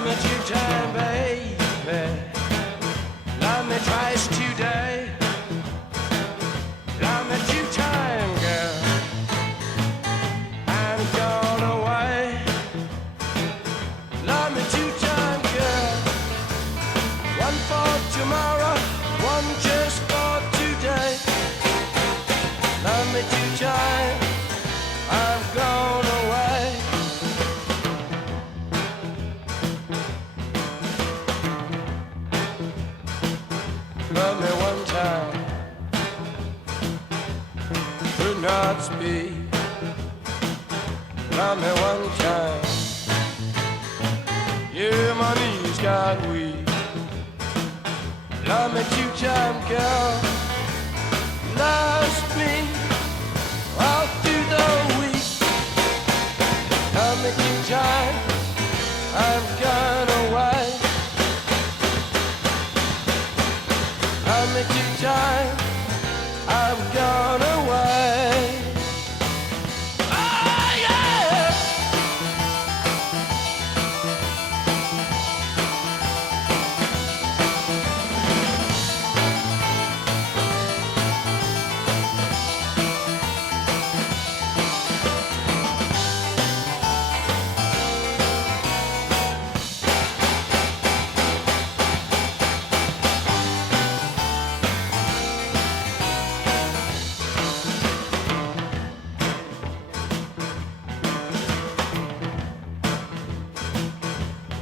Love me 2 times, baby. Love me twice today. Love me 2 times, girl. I'm gone away. Love me 2 times, girl. One for tomorrow, one just for today. Love me 2 times. I'm gone away. Love me 1 time, could not speak. Love me 1 time, yeah, my knees got weak. Love me 2 times, girl. Lost me all through the week. Love me 2 times, I'm gone away. Love me 2 times, I'm gone away. Oh yeah.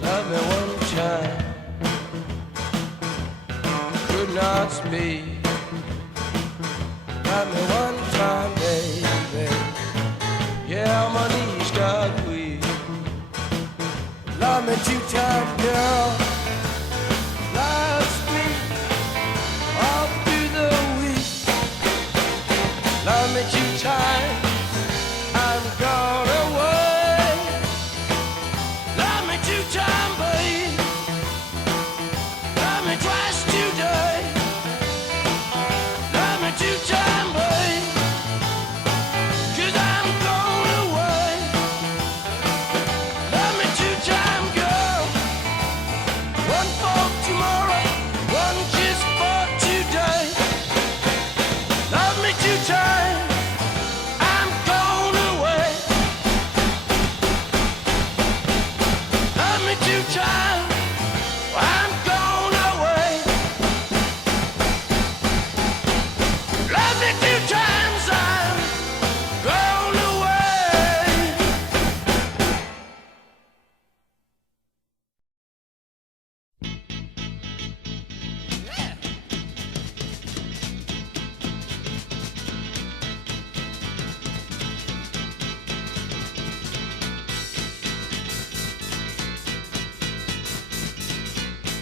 Love me 1 time, could not speak. Love me 1 time, baby. Yeah, my knees got weak. Love me 2 times, girl. Lost me all through the week. Love me 2 times, I'm gone away. Love me 2 times, babe. Love me twice today. Love me 2 times, babe. 'Cause I'm gone away. Love me 2 times, girl. One for tomorrow, one just for today. Love me 2 times, I'm gone away. Love me 2 times, I'm gone away. Love me 2 times, I'm gone away.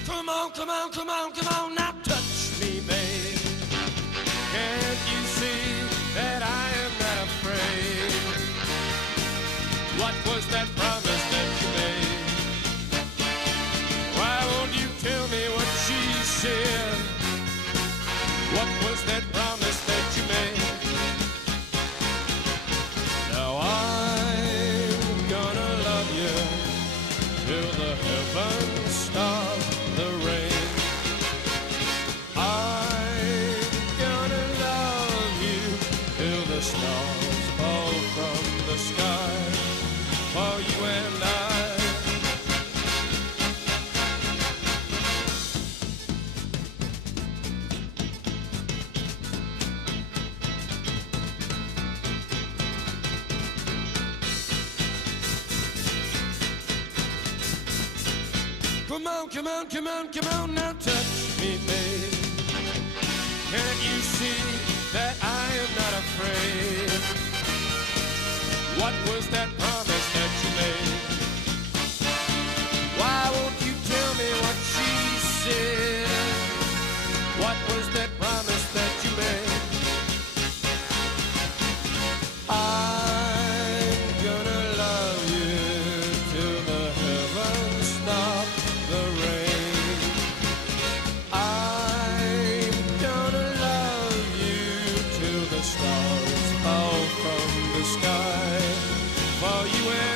Come on, come on, come on, come on, now touch me, babe. Can't you see that I am not afraid? What was that promise that you made? Why won't you tell me what she said? What was that promise that you made? Now I'm gonna love you till the heavens stop the rain. I'm gonna love you till the stars fall from the sky for you and I. Come on, come on, come on, come on, now touch me, babe. Can't you see that I am not afraid? What was that promise that you made? Why won't you tell me what she said? What was that promise that you made? I'm gonna love you till the heavens stop the rain. I'm gonna love you till the stars fall from the sky for you and